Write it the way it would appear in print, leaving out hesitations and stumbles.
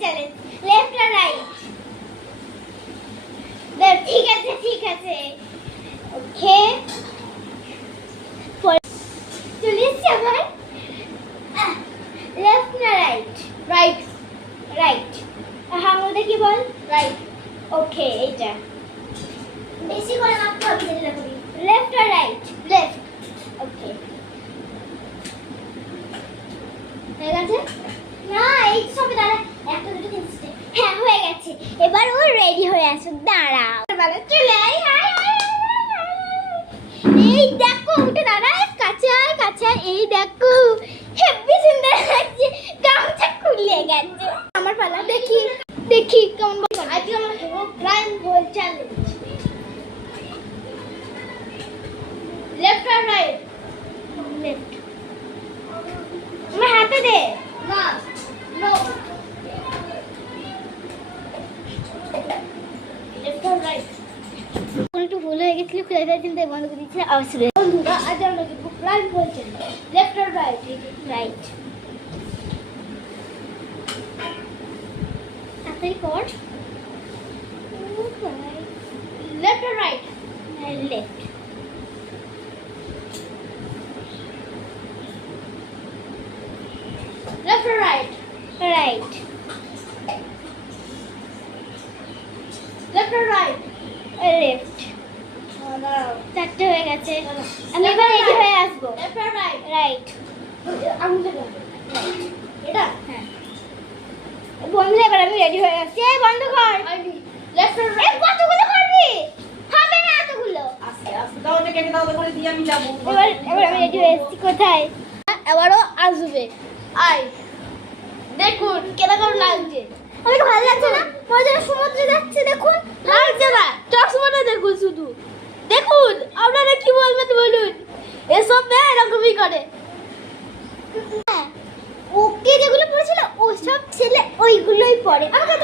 Challenge left আর right ঠিক আছে ঠিক আছে ওকে চলিস আবার লেফট না রাইট রাইট রাইট হাঙ্গল দেখি বল রাইট ওকে এইটা বেশি করে মাপতে হবে যেটা করি লেফট আর রাইট লেফট ওকে হয়ে গেছে না এই সবে দাঁড়া একটা দুটো তিনটে হ্যাঁ হয়ে গেছে এবার ও রেডি হয়ে আসুক দাঁড়াও বলে চলে আয় আয় আয়, আয়, আয়। এই দেখো উঠে দাঁড়ায় কাছে আয় এই দেখো হেব্বি সুন্দর লাগছে গামছা খুলে গেছে আমার পালা দেখি দেখি কেমন বল আজকে আমার হেরো প্রাইম বল চ্যালেঞ্জ লেফট আর রাইট লেফট আমার হাতে দে না নো লেফট আর রাইট একটু ভুল হয়ে গেছিল খুলে দিয়েছিল তাই বন্ধ করে দিয়েছিল আবার শুরু বন্ধুরা আজ আমরা দেখব প্রাইম বল চ্যালেঞ্জ লেফট আর রাইট রাইট তাড়াতাড়ি কর লেফট আর রাইট লেফট লেফট আর রাইট রাইট লেফট আর রাইট লেফট দাঁড়াও চারটে হয়ে গেছে আমি এবার রেডি হয়ে আসবো লেফট আর রাইট রাইট আঙুলটা দাও এটা হ্যাঁ বন্ধু এবার আমি রেডি হয়ে আসছি এই বন্ধ কর আইডি লেফট আর এই রাইট কতগুলো করবি হবে না এতগুলো আস্তে আস্তে দাও না কেটে দাও করে দিয়ে আমি যাব এবার আমি রেডি হয়ে এসেছি কোথায় এবারও আসবে আই দেখুন কেমন লাগছে আমাকে ভালো লাগছে না মনে যেন সমুদ্রে যাচ্ছে দেখুন লাগছে না চশমাটা দেখুন শুধু দেখুন আপনারা কি বলবেন বলুন এসব মেয়ে এরকমই করে হ্যাঁ, ওকে যেগুলো পড়েছিল ওসব ছেলে ওইগুলোই পড়ে আমাকে